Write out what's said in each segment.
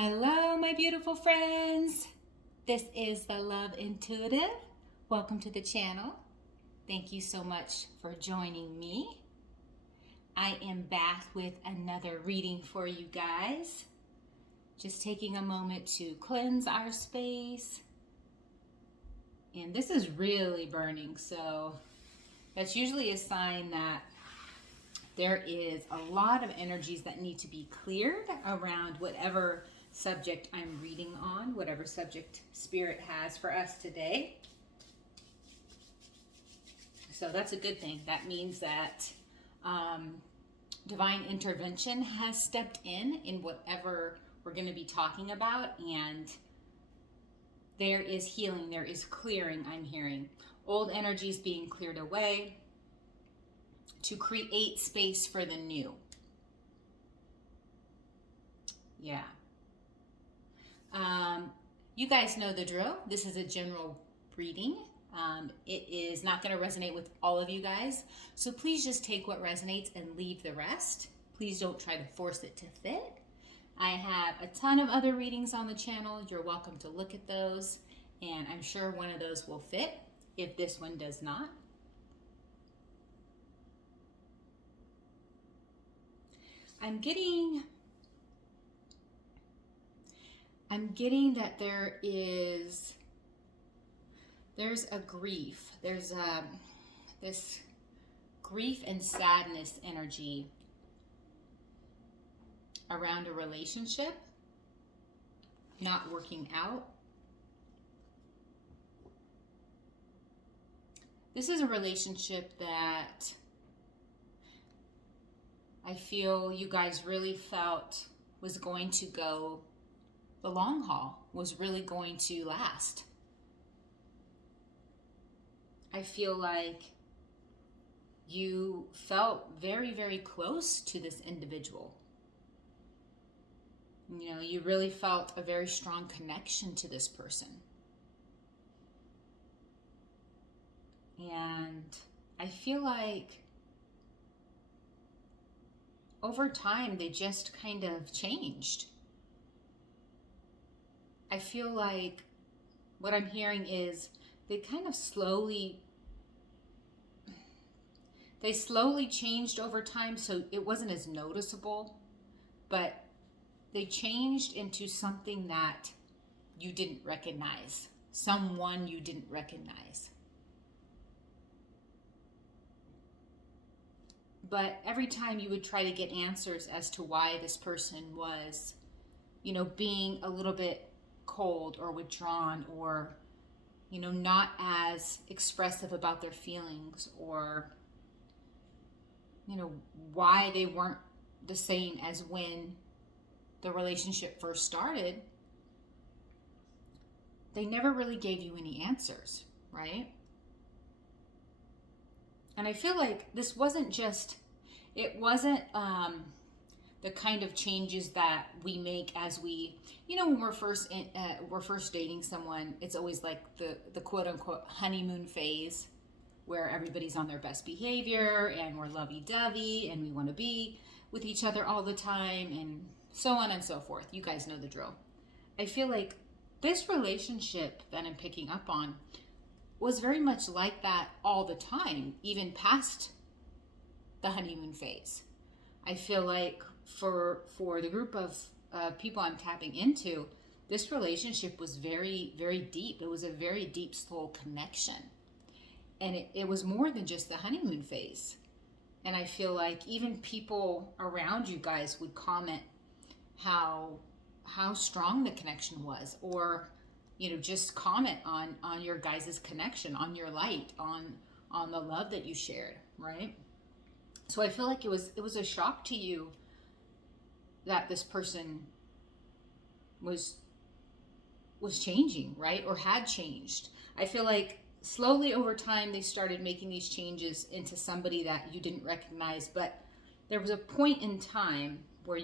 Hello, my beautiful friends. This is the Love Intuitive. Welcome to the channel. Thank you so much for joining me. I am back with another reading for you guys. Just taking a moment to cleanse our space. And this is really burning, so that's usually a sign that there is a lot of energies that need to be cleared around whatever subject I'm reading on, whatever subject Spirit has for us today. So that's a good thing. That means that divine intervention has stepped in whatever we're going to be talking about, and there is healing, there is clearing. I'm hearing old energies being cleared away to create space for the new. Yeah. You guys know the drill. This is a general reading. It is not going to resonate with all of you guys, so please just take what resonates and leave the rest. Please don't try to force it to fit. I have a ton of other readings on the channel. You're welcome to look at those, and I'm sure one of those will fit if this one does not. I'm getting that there's a grief. There's this grief and sadness energy around a relationship not working out. This is a relationship that I feel you guys really felt was going to go the long haul, was really going to last. I feel like you felt very, very close to this individual. You know, you really felt a very strong connection to this person. And I feel like over time, they just kind of changed. I feel like what I'm hearing is they kind of slowly changed over time, so it wasn't as noticeable, but they changed into something that you didn't recognize, someone you didn't recognize. But every time you would try to get answers as to why this person was, you know, being a little bit cold or withdrawn, or, you know, not as expressive about their feelings, or, you know, why they weren't the same as when the relationship first started, they never really gave you any answers, right? And I feel like this wasn't just, it wasn't the kind of changes that we make as we, you know, when we're first dating someone. It's always like the quote unquote honeymoon phase, where everybody's on their best behavior and we're lovey-dovey and we want to be with each other all the time and so on and so forth. You guys know the drill. I feel like this relationship that I'm picking up on was very much like that all the time, even past the honeymoon phase. I feel like for the group of people I'm tapping into, this relationship was very, very deep. It was a very deep soul connection. And it was more than just the honeymoon phase. And I feel like even people around you guys would comment how strong the connection was, or, you know, just comment on your guys' connection, on your light, on the love that you shared, right? So I feel like it was a shock to you that this person was changing, right? Or had changed. I feel like slowly over time they started making these changes into somebody that you didn't recognize, but there was a point in time where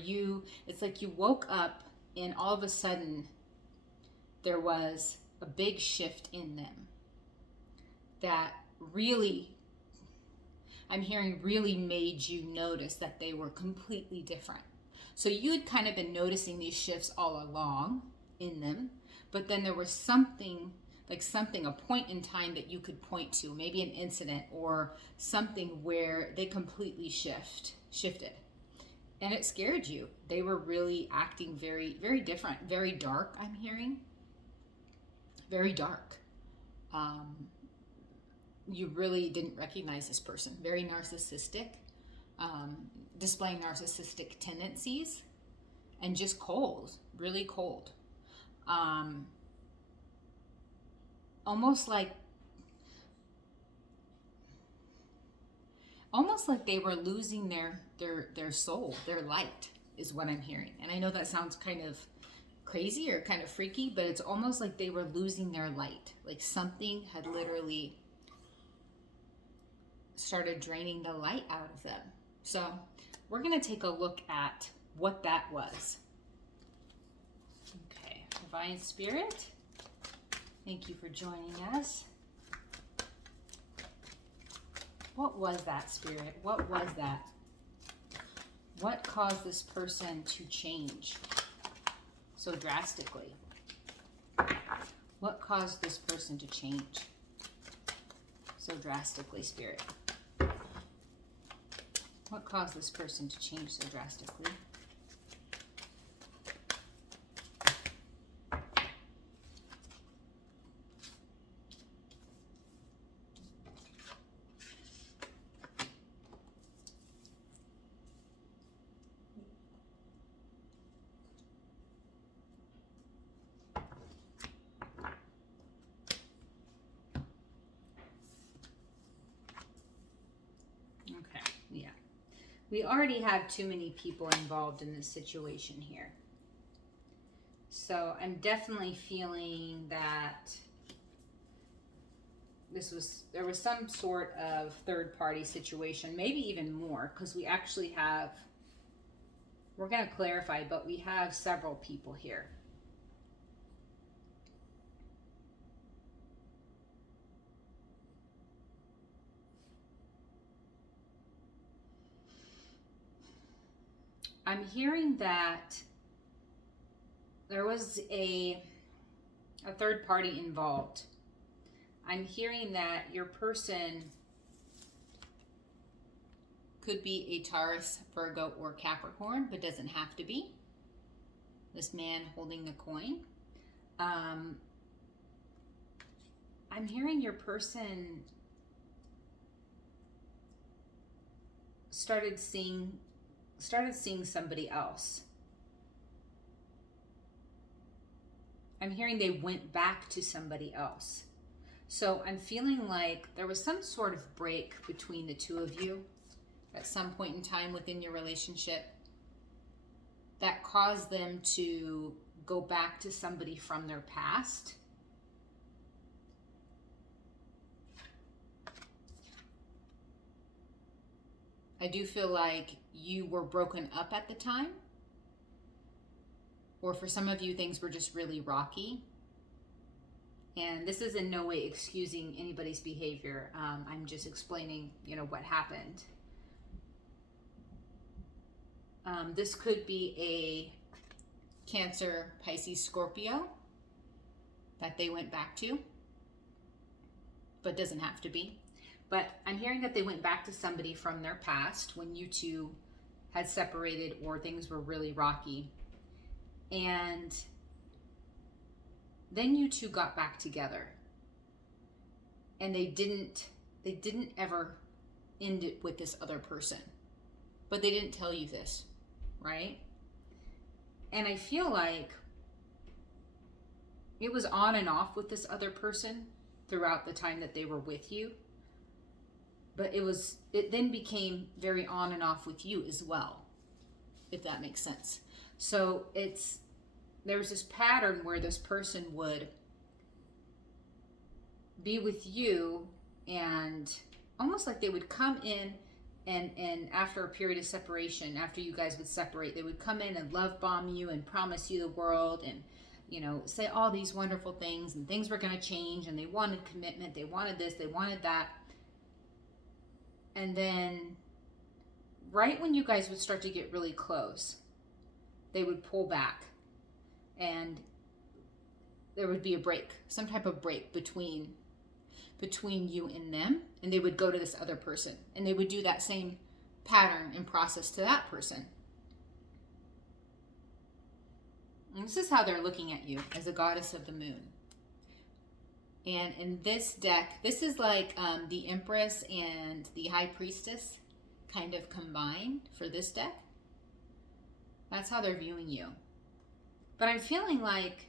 it's like you woke up and all of a sudden there was a big shift in them that really, I'm hearing, really made you notice that they were completely different. So you had kind of been noticing these shifts all along in them, but then there was something, a point in time that you could point to, maybe an incident or something where they completely shifted. And it scared you. They were really acting very, very different, very dark, I'm hearing. Very dark. You really didn't recognize this person. Very narcissistic, displaying narcissistic tendencies, and just cold, really cold. Almost like they were losing their soul, their light, is what I'm hearing. And I know that sounds kind of crazy or kind of freaky, but it's almost like they were losing their light. Like something had literally started draining the light out of them. So we're going to take a look at what that was. Okay, Divine Spirit, thank you for joining us. What was that, Spirit? What was that? What caused this person to change so drastically? What caused this person to change so drastically, Spirit? What caused this person to change so drastically? We already have too many people involved in this situation here. So I'm definitely feeling that there was some sort of third party situation, maybe even more, because we actually have, we're going to clarify, but we have several people here. I'm hearing that there was a third party involved. I'm hearing that your person could be a Taurus, Virgo, or Capricorn, but doesn't have to be. This man holding the coin. I'm hearing your person started seeing somebody else. I'm hearing they went back to somebody else. So I'm feeling like there was some sort of break between the two of you at some point in time within your relationship that caused them to go back to somebody from their past. I do feel like you were broken up at the time, or for some of you, things were just really rocky. And this is in no way excusing anybody's behavior. I'm just explaining, what happened. This could be a Cancer, Pisces, Scorpio that they went back to, but doesn't have to be. But I'm hearing that they went back to somebody from their past when you two had separated or things were really rocky. And then you two got back together. And they didn't ever end it with this other person. But they didn't tell you this, right? And I feel like it was on and off with this other person throughout the time that they were with you. But it then became very on and off with you as well, if that makes sense. So there was this pattern where this person would be with you, and almost like they would come in and after a period of separation, after you guys would separate, they would come in and love bomb you and promise you the world and, say all these wonderful things, and things were going to change, and they wanted commitment, they wanted this, they wanted that. And then right when you guys would start to get really close, they would pull back, and there would be a break, some type of break between you and them, and they would go to this other person, and they would do that same pattern and process to that person. And this is how they're looking at you, as a goddess of the moon. And in this deck, this is like the Empress and the High Priestess kind of combined for this deck. That's how they're viewing you. But I'm feeling like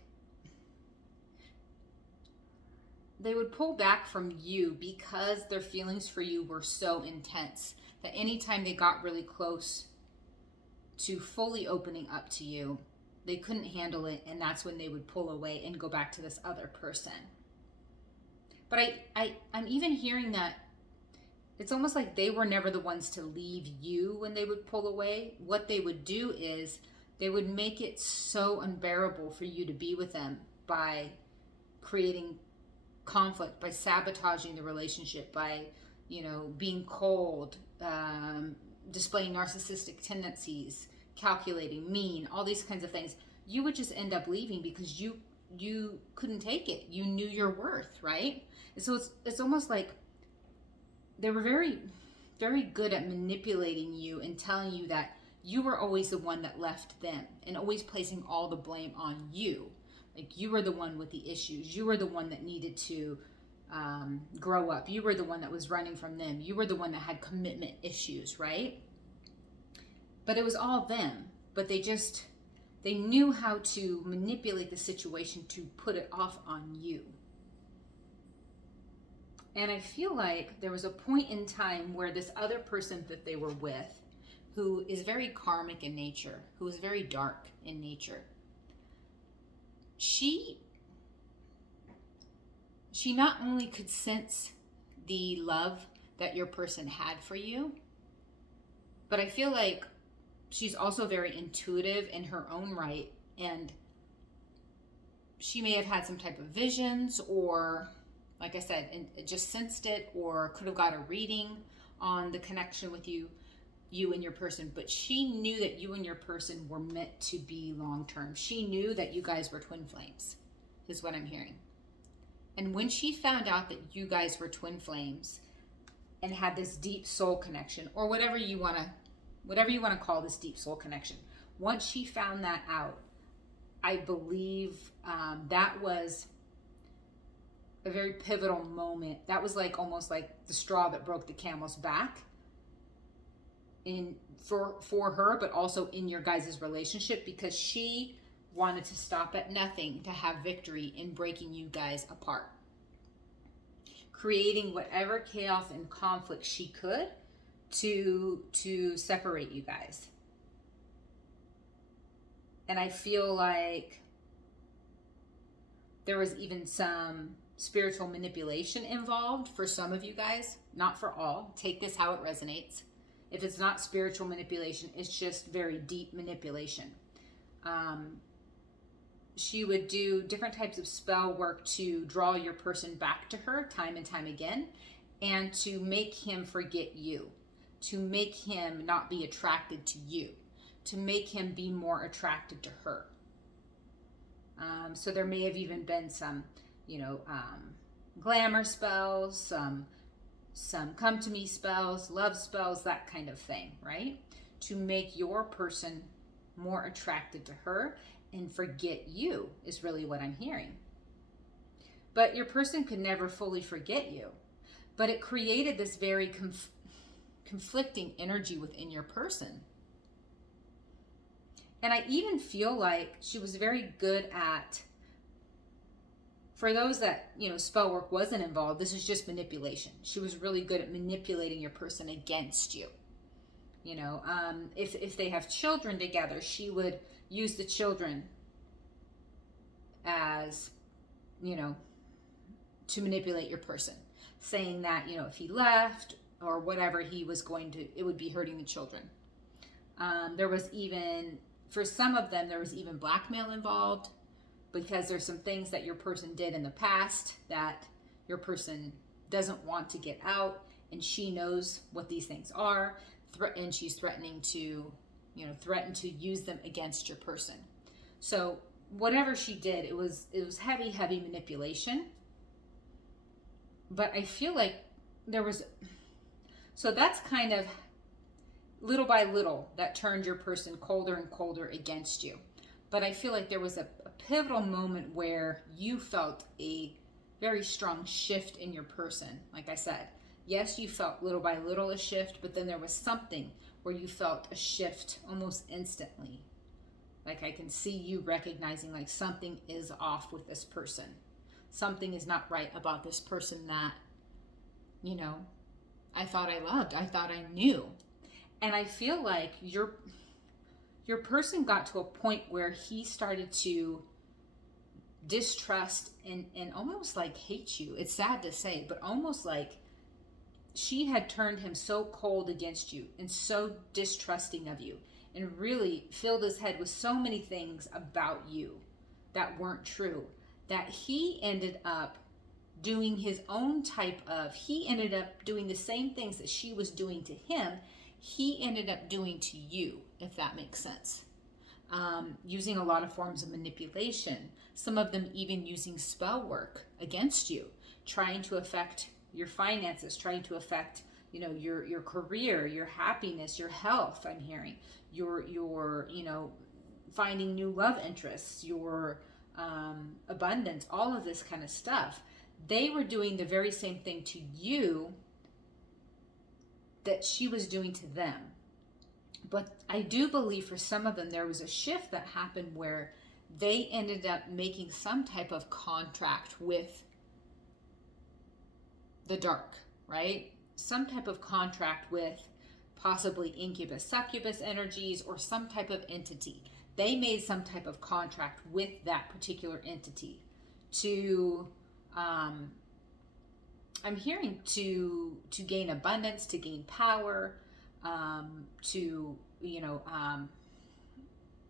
they would pull back from you because their feelings for you were so intense that anytime they got really close to fully opening up to you, they couldn't handle it, and that's when they would pull away and go back to this other person. But I'm even hearing that it's almost like they were never the ones to leave you when they would pull away. What they would do is they would make it so unbearable for you to be with them by creating conflict, by sabotaging the relationship, by, being cold, displaying narcissistic tendencies, calculating, mean, all these kinds of things. You would just end up leaving because you couldn't take it. You knew your worth, right? And so it's almost like they were very, very good at manipulating you and telling you that you were always the one that left them, and always placing all the blame on you. Like you were the one with the issues. You were the one that needed to grow up. You were the one that was running from them. You were the one that had commitment issues, right? But it was all them. But they knew how to manipulate the situation to put it off on you. And I feel like there was a point in time where this other person that they were with, who is very karmic in nature, who is very dark in nature, she not only could sense the love that your person had for you, but I feel like she's also very intuitive in her own right, and she may have had some type of visions, or like I said, and just sensed it, or could have got a reading on the connection with you and your person. But she knew that you and your person were meant to be long-term. She knew that you guys were twin flames, is what I'm hearing. And when she found out that you guys were twin flames and had this deep soul connection, or whatever you want to call this deep soul connection, once she found that out, I believe that was a very pivotal moment. That was like almost like the straw that broke the camel's back for her, but also in your guys' relationship, because she wanted to stop at nothing to have victory in breaking you guys apart, creating whatever chaos and conflict she could to separate you guys. And I feel like there was even some spiritual manipulation involved for some of you guys, not for all. Take this how it resonates. If it's not spiritual manipulation, it's just very deep manipulation. She would do different types of spell work to draw your person back to her time and time again, and to make him forget you, to make him not be attracted to you, to make him be more attracted to her. So there may have even been some, glamour spells, some come to me spells, love spells, that kind of thing, right? To make your person more attracted to her and forget you is really what I'm hearing. But your person could never fully forget you. But it created this very conflicting energy within your person. And I even feel like she was very good at, for those that, spell work wasn't involved, this is just manipulation. She was really good at manipulating your person against you. If they have children together, she would use the children as, to manipulate your person, saying that, if he left or whatever he was going to, it would be hurting the children. There was even, for some of them, there was even blackmail involved, because there's some things that your person did in the past that your person doesn't want to get out, and she knows what these things are, and she's threatening to threatened to use them against your person. So whatever she did, it was heavy, heavy manipulation. But I feel like there was, so that's kind of little by little that turned your person colder and colder against you. But I feel like there was a pivotal moment where you felt a very strong shift in your person. Like I said, yes, you felt little by little a shift, but then there was something where you felt a shift almost instantly. Like I can see you recognizing like something is off with this person. Something is not right about this person that, I thought I loved, I thought I knew. And I feel like your person got to a point where he started to distrust and almost like hate you. It's sad to say, but almost like she had turned him so cold against you and so distrusting of you, and really filled his head with so many things about you that weren't true, that he ended up doing his own he ended up doing the same things that she was doing to him, he ended up doing to you, if that makes sense. Using a lot of forms of manipulation, some of them even using spell work against you, trying to affect your finances, trying to affect, your career, your happiness, your health, I'm hearing, your finding new love interests, your abundance, all of this kind of stuff. They were doing the very same thing to you that she was doing to them. But I do believe for some of them, there was a shift that happened where they ended up making some type of contract with the dark, right? Some type of contract with possibly incubus, succubus energies, or some type of entity. They made some type of contract with that particular entity to, I'm hearing to gain abundance, to gain power, to,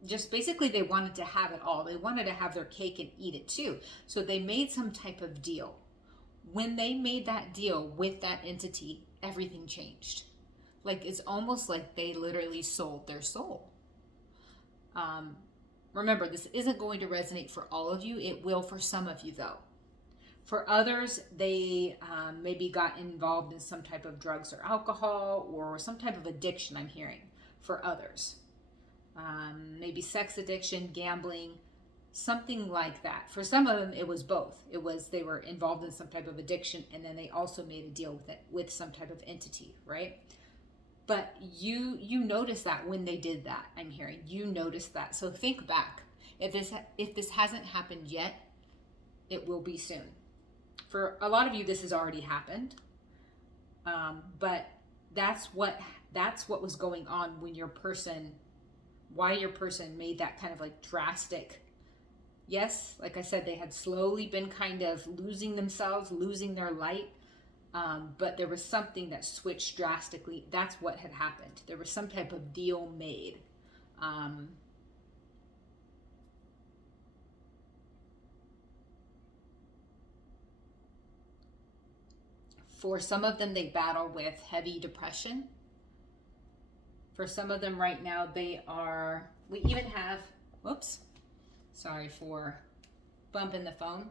just basically they wanted to have it all. They wanted to have their cake and eat it too. So they made some type of deal. When they made that deal with that entity, everything changed. Like it's almost like they literally sold their soul. Remember, this isn't going to resonate for all of you. It will for some of you though. For others, they maybe got involved in some type of drugs or alcohol or some type of addiction, I'm hearing, for others. Maybe sex addiction, gambling, something like that. For some of them, it was both. It was they were involved in some type of addiction, and then they also made a deal with it, with some type of entity, right? But you notice that when they did that, I'm hearing. You notice that. So think back. If this hasn't happened yet, it will be soon. For a lot of you, this has already happened. But that's what was going on when why your person made that kind of like drastic. Yes, like I said, they had slowly been kind of losing themselves, losing their light. But there was something that switched drastically. That's what had happened. There was some type of deal made. For some of them, they battle with heavy depression. For some of them right now, we even have, whoops, sorry for bumping the phone.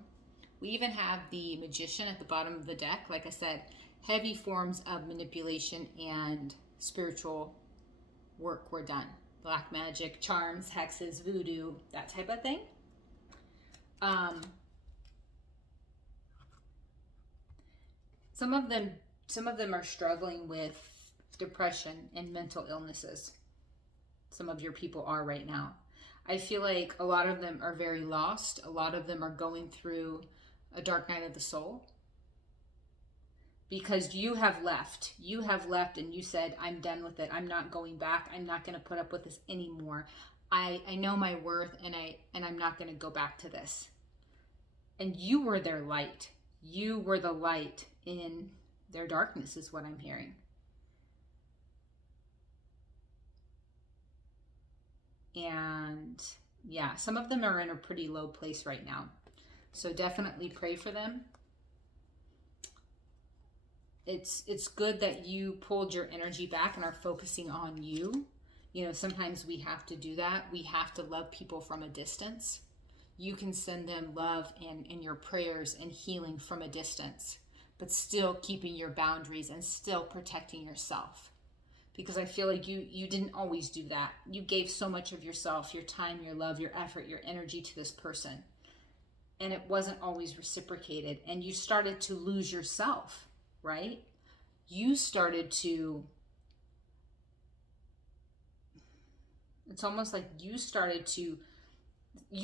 We even have the Magician at the bottom of the deck. Like I said, heavy forms of manipulation and spiritual work were done. Black magic, charms, hexes, voodoo, that type of thing. Some of them are struggling with depression and mental illnesses. Some of your people are right now. I feel like a lot of them are very lost. A lot of them are going through a dark night of the soul because you have left and you said, I'm done with it. I'm not going back. I'm not going to put up with this anymore. I know my worth, and I'm not going to go back to this. And you were their light. You were the light in their darkness is what I'm hearing. And yeah, some of them are in a pretty low place right now. So definitely pray for them. It's good that you pulled your energy back and are focusing on you, You know, sometimes we have to do that. We have to love people from a distance. You can send them love and your prayers and healing from a distance, but still keeping your boundaries and still protecting yourself. Because I feel like you didn't always do that. You gave so much of yourself, your time, your love, your effort, your energy to this person. And it wasn't always reciprocated. And you started to lose yourself, right? You started to, it's almost like you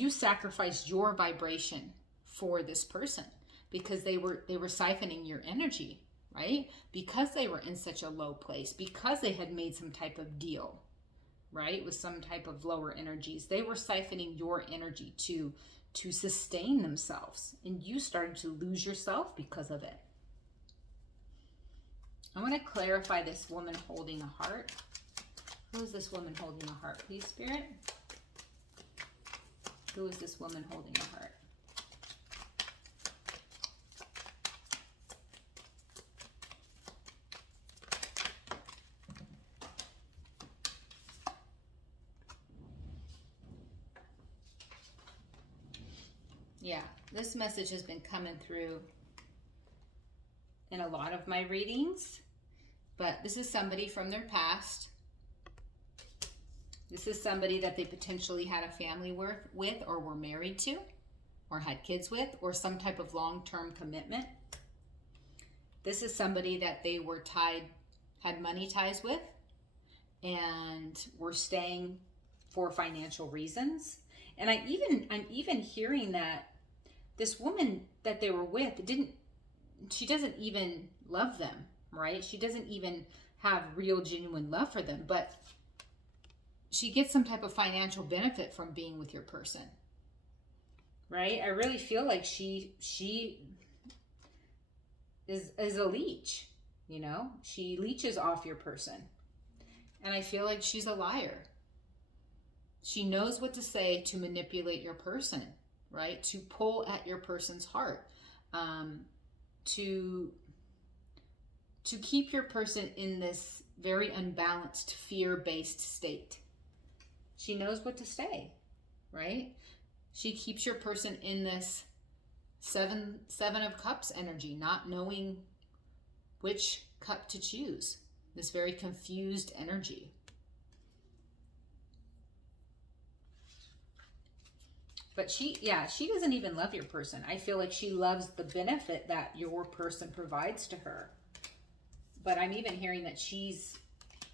sacrificed your vibration for this person because they were siphoning your energy, right? Because they were in such a low place, because they had made some type of deal, right? With some type of lower energies. They were siphoning your energy to sustain themselves. And you started to lose yourself because of it. I want to clarify this woman holding a heart. Who is this woman holding a heart, please, Spirit? Who is this woman holding a heart? Yeah, this message has been coming through in a lot of my readings, but this is somebody from their past. This is somebody that they potentially had a family with or were married to or had kids with or some type of long-term commitment. This is somebody that they were had money ties with and were staying for financial reasons. And I'm even hearing that this woman that they were with she doesn't even love them, right? She doesn't even have real, genuine love for them, but she gets some type of financial benefit from being with your person, right? I really feel like she is a leech, you know? She leeches off your person. And I feel like she's a liar. She knows what to say to manipulate your person, right? To pull at your person's heart, to keep your person in this very unbalanced, fear-based state. She knows what to say, right? She keeps your person in this seven of cups energy, not knowing which cup to choose. This very confused energy. But she doesn't even love your person. I feel like she loves the benefit that your person provides to her. But I'm even hearing that she's,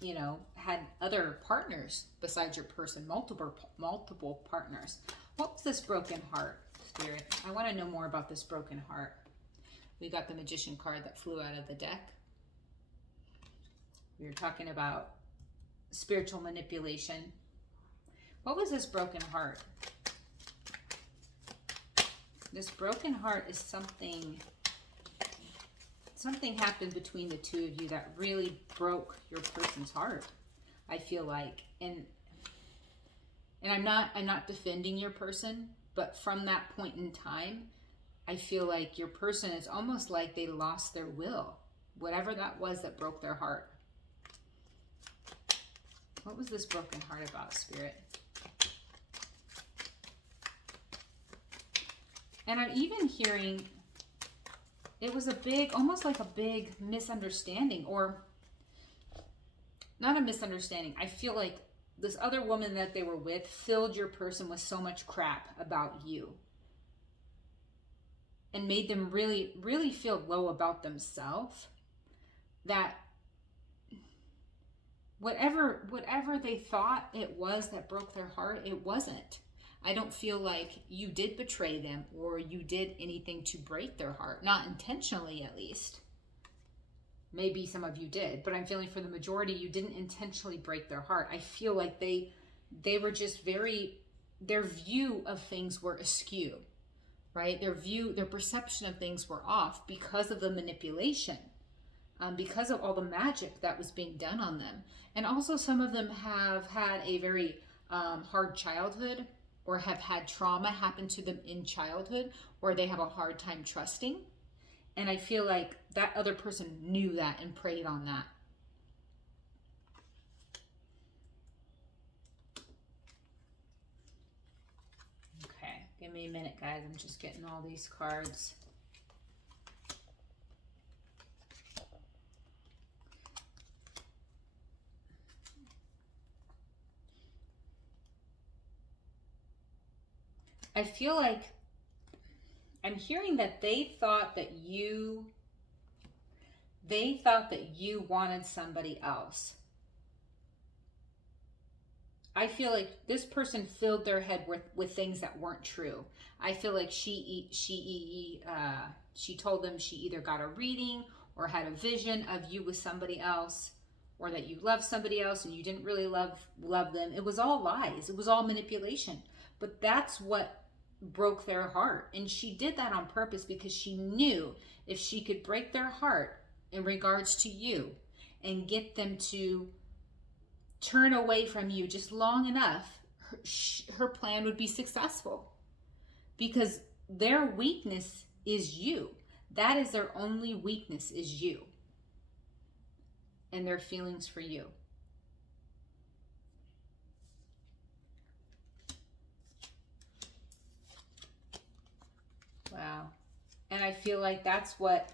you know, had other partners besides your person, multiple partners. What was this broken heart, Spirit? I want to know more about this broken heart. We got the Magician card that flew out of the deck. We were talking about spiritual manipulation. What was this broken heart? This broken heart is something happened between the two of you that really broke your person's heart, I feel like. And I'm not defending your person, but from that point in time, I feel like your person, it's almost like they lost their will. Whatever that was that broke their heart. What was this broken heart about, Spirit? And I'm even hearing it was almost like a big misunderstanding, or not a misunderstanding. I feel like this other woman that they were with filled your person with so much crap about you and made them really, really feel low about themselves, that whatever they thought it was that broke their heart, it wasn't. I don't feel like you did betray them or you did anything to break their heart. Not intentionally, at least. Maybe some of you did, but I'm feeling for the majority, you didn't intentionally break their heart. I feel like they were just their view of things were askew, right? Their perception of things were off because of the manipulation, because of all the magic that was being done on them. And also some of them have had a very hard childhood, or have had trauma happen to them in childhood, or they have a hard time trusting. And I feel like that other person knew that and preyed on that. Give me a minute, guys. I'm just getting all these cards. I feel like I'm hearing that they thought that you wanted somebody else. I feel like this person filled their head with things that weren't true. I feel like she told them she either got a reading or had a vision of you with somebody else, or that you loved somebody else and you didn't really love them. It was all lies. It was all manipulation. But that's what broke their heart. And she did that on purpose because she knew if she could break their heart in regards to you and get them to turn away from you just long enough, her plan would be successful, because their weakness is you. That is their only weakness, is you and their feelings for you. Wow. And I feel like that's what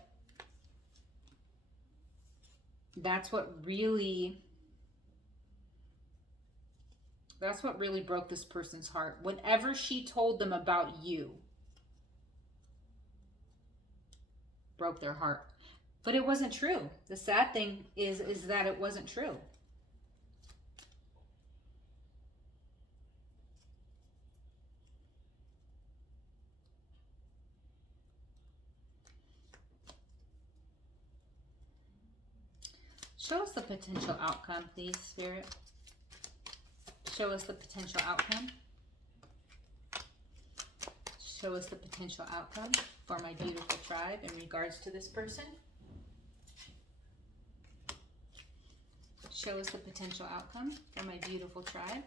really broke this person's heart. Whenever she told them about you, broke their heart. But it wasn't true. The sad thing is that it wasn't true. Show us the potential outcome, please, Spirit. Show us the potential outcome. Show us the potential outcome for my beautiful tribe in regards to this person. Show us the potential outcome for my beautiful tribe.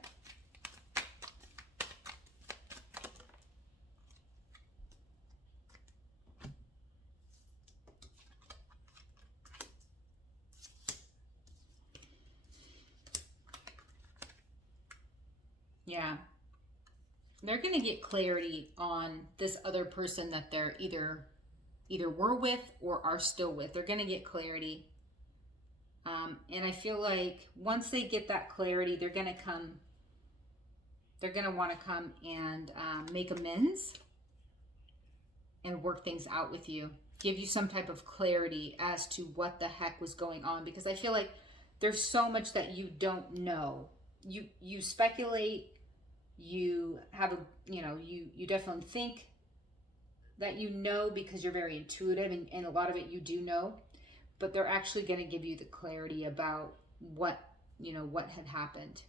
Yeah. They're going to get clarity on this other person that they're either were with or are still with. They're going to get clarity. And I feel like once they get that clarity, they're going to want to come and make amends and work things out with you. Give you some type of clarity as to what the heck was going on. Because I feel like there's so much that you don't know. You speculate. You have you definitely think that you know because you're very intuitive, and a lot of it you do know, but they're actually going to give you the clarity about what had happened.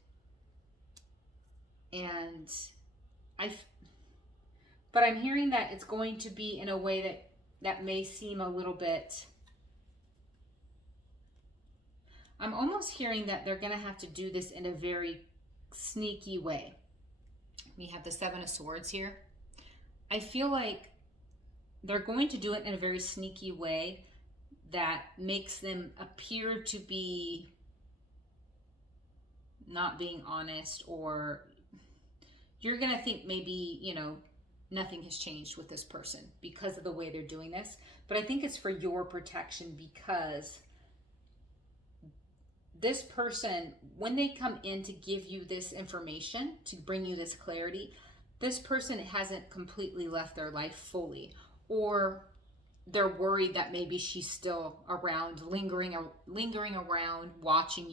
And but I'm hearing that it's going to be in a way that may seem a little bit, I'm almost hearing that they're going to have to do this in a very sneaky way. We have the Seven of Swords here. I feel like they're going to do it in a very sneaky way that makes them appear to be not being honest, or you're going to think maybe, nothing has changed with this person because of the way they're doing this. But I think it's for your protection, because this person, when they come in to give you this information, to bring you this clarity, this person hasn't completely left their life fully, or they're worried that maybe she's still around, lingering around, watching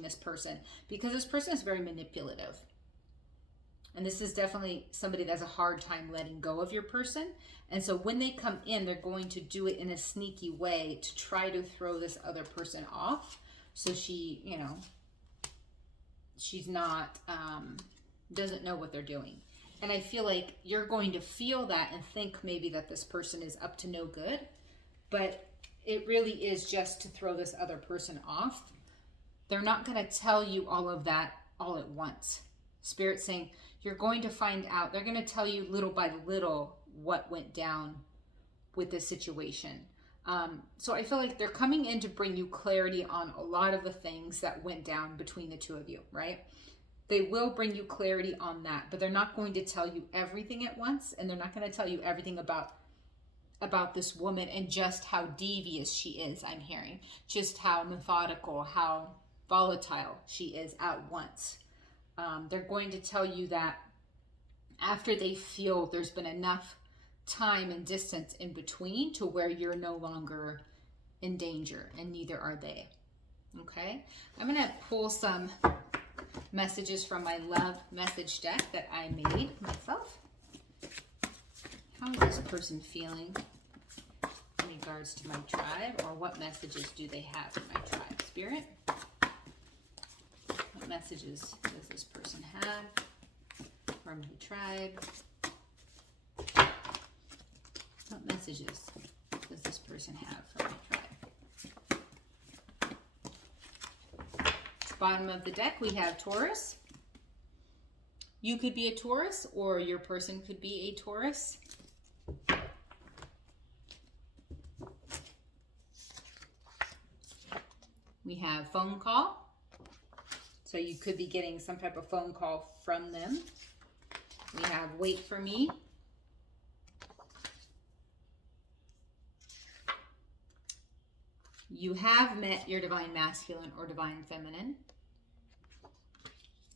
this person, because this person is very manipulative. And this is definitely somebody that's a hard time letting go of your person. And so when they come in, they're going to do it in a sneaky way to try to throw this other person off. So she, she's not, doesn't know what they're doing. And I feel like you're going to feel that and think maybe that this person is up to no good, but it really is just to throw this other person off. They're not going to tell you all of that all at once. Spirit's saying you're going to find out. They're going to tell you little by little what went down with this situation. So I feel like they're coming in to bring you clarity on a lot of the things that went down between the two of you, right? They will bring you clarity on that, but they're not going to tell you everything at once, and they're not going to tell you everything about this woman and just how devious she is. I'm hearing just how methodical, how volatile she is at once. They're going to tell you that after they feel there's been enough time and distance in between to where you're no longer in danger, and neither are they. Okay, I'm going to pull some messages from my love message deck that I made myself. How is this person feeling in regards to my tribe, or what messages do they have for my tribe? Spirit, what messages does this person have for my tribe? What messages does this person have for my tribe? Bottom of the deck, we have Taurus. You could be a Taurus, or your person could be a Taurus. We have phone call. So you could be getting some type of phone call from them. We have wait for me. You have met your divine masculine or divine feminine.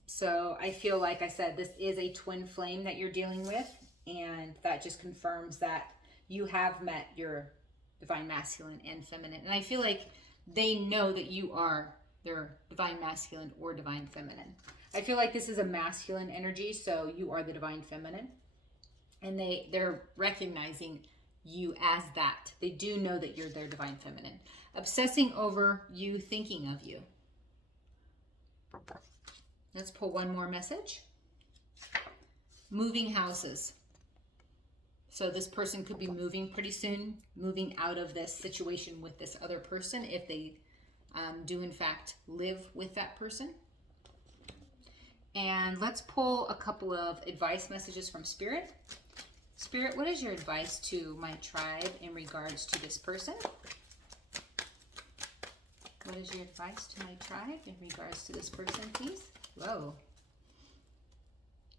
So I feel like I said, this is a twin flame that you're dealing with, and that just confirms that you have met your divine masculine and feminine. And I feel like they know that you are their divine masculine or divine feminine. I feel like this is a masculine energy, so you are the divine feminine. And they're recognizing you as that. They do know that you're their divine feminine. Obsessing over you, thinking of you. Let's pull one more message. Moving houses. So this person could be moving pretty soon, moving out of this situation with this other person if they do in fact live with that person. And let's pull a couple of advice messages from Spirit. Spirit, what is your advice to my tribe in regards to this person? What is your advice to my tribe in regards to this person, please? Whoa.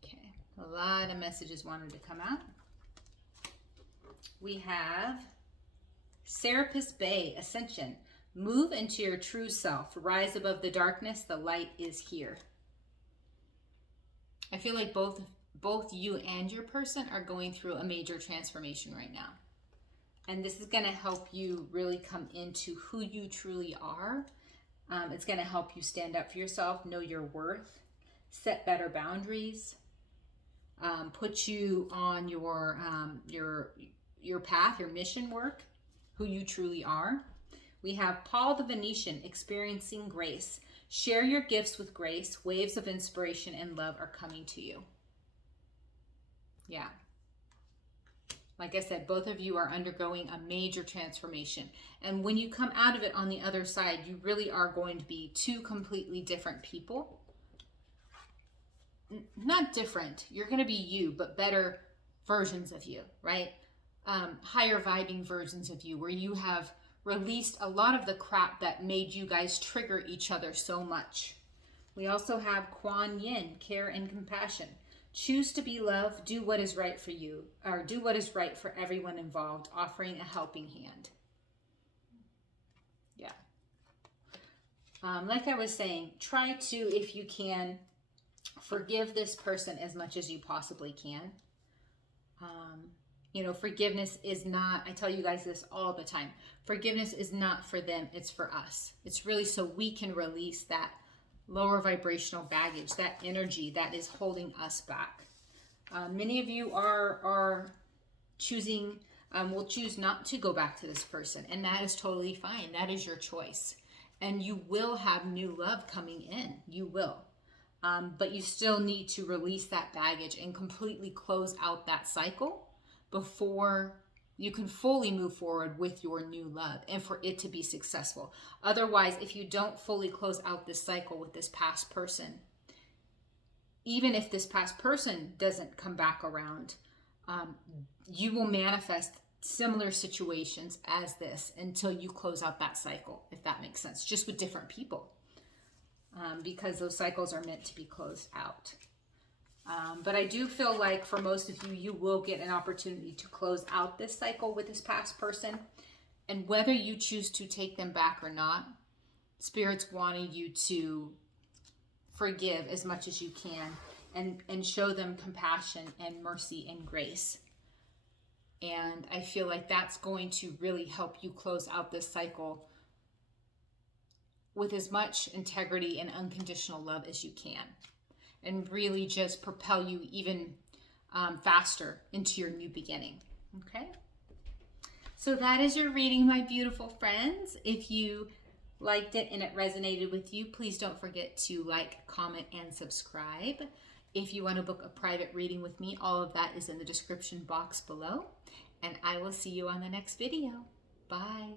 Okay, a lot of messages wanted to come out. We have Serapis Bay, Ascension. Move into your true self. Rise above the darkness. The light is here. I feel like both you and your person are going through a major transformation right now. And this is going to help you really come into who you truly are. It's going to help you stand up for yourself, know your worth, set better boundaries, put you on your path, your mission work, who you truly are. We have Paul the Venetian, experiencing grace. Share your gifts with grace. Waves of inspiration and love are coming to you. Yeah. Like I said, both of you are undergoing a major transformation. And when you come out of it on the other side, you really are going to be two completely different people. Not different. You're going to be you, but better versions of you, right? Higher vibing versions of you, where you have released a lot of the crap that made you guys trigger each other so much. We also have Kuan Yin, care and compassion. Choose to be loved, do what is right for you, or do what is right for everyone involved, offering a helping hand. Yeah. Like I was saying, try to, if you can, forgive this person as much as you possibly can. You know, forgiveness is not, I tell you guys this all the time, forgiveness is not for them, it's for us. It's really so we can release that lower vibrational baggage, that energy that is holding us back. Many of you are choosing, will choose not to go back to this person, and that is totally fine. That is your choice. And you will have new love coming in. You will. But you still need to release that baggage and completely close out that cycle before you can fully move forward with your new love and for it to be successful. Otherwise, if you don't fully close out this cycle with this past person, even if this past person doesn't come back around, you will manifest similar situations as this until you close out that cycle, if that makes sense, just with different people. because those cycles are meant to be closed out. But I do feel like for most of you, you will get an opportunity to close out this cycle with this past person. And whether you choose to take them back or not, Spirit's wanting you to forgive as much as you can and show them compassion and mercy and grace. And I feel like that's going to really help you close out this cycle with as much integrity and unconditional love as you can, and really just propel you even faster into your new beginning. Okay? So that is your reading, my beautiful friends. If you liked it and it resonated with you, please don't forget to like, comment, and subscribe. If you want to book a private reading with me, all of that is in the description box below. And I will see you on the next video. Bye.